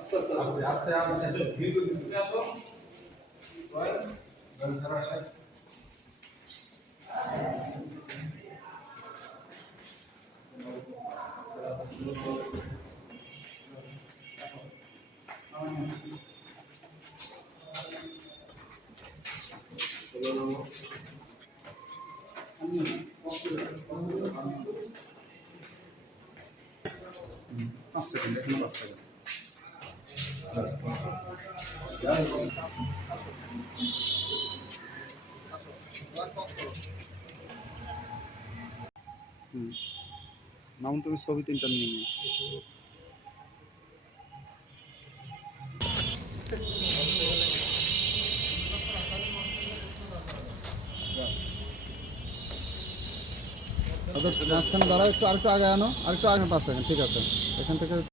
আস্তে আস্তে আমি পাঁচ সেকেন্ড এখনও পাঁচ সেকেন্ড তুমি ছবি তিনটা নিয়ে নিও আচ্ছা মাঝখানে দাঁড়াও, একটু আরেকটু আগে আনো, আরেকটু আগে পাঁচ সেকেন্ড, ঠিক আছে। এখান থেকে